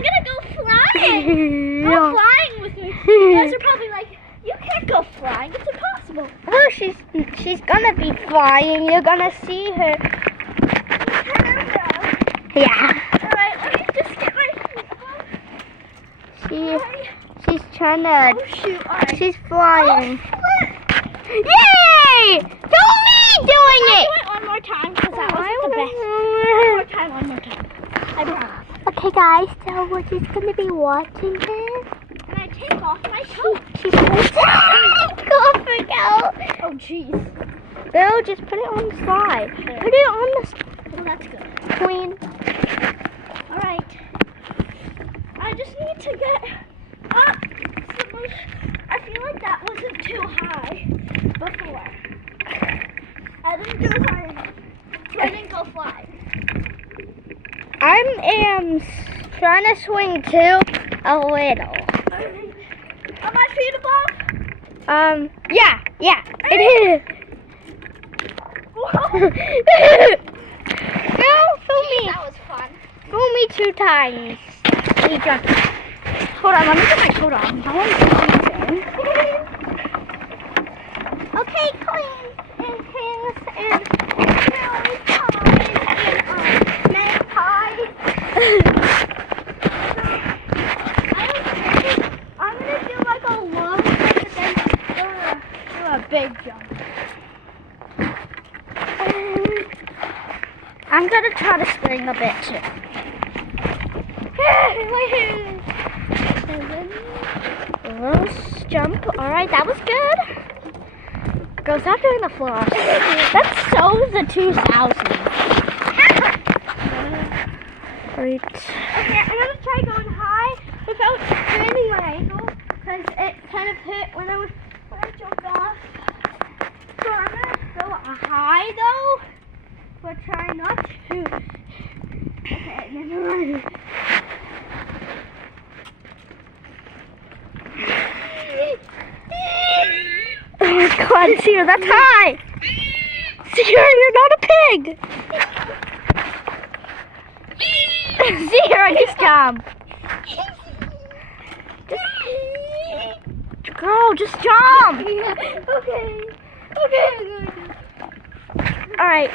I'm gonna go flying. Go flying with me. You guys are probably like, you can't go flying. It's impossible. Well, she's gonna be flying. You're gonna see her. Yeah. Alright, let me just get my feet up. She's trying to. Oh shoot, alright. She's flying. Oh, flip. Yay! Don't me doing I'll it. do it one more time because that wasn't the best. One more time. I promise. Okay, guys. So we're just gonna be watching this. And I take off my coat. She's gonna go freak out. Oh jeez. Bill, just put it on the slide. Put it on the Well, that's good. queen. Alright. I just need to get up. I feel like that wasn't too high before. I didn't go high enough. So I didn't go fly. I am trying to swing too, a little. Are my feet above? Yeah, it is. Whoa. No, fool me. That was fun. Fool me 2 times. Hold on, let me get my coat on. I want to do anything. Okay, queen and kings and magpies. I'm gonna do like a low jump and then do a big jump. I'm gonna try to spring a bit too. Let's jump. Alright, that was good. Girls, stop doing the floor. That's so the 2000. Right. Okay, I'm gonna try going high without turning my ankle because it kind of hit when I jumped off. So I'm gonna go high though, but try not to. Okay, never mind. Oh my god, Sierra, that's high! Sierra, you're not a pig! Sierra, just jump! Girl, just jump! Okay. Alright.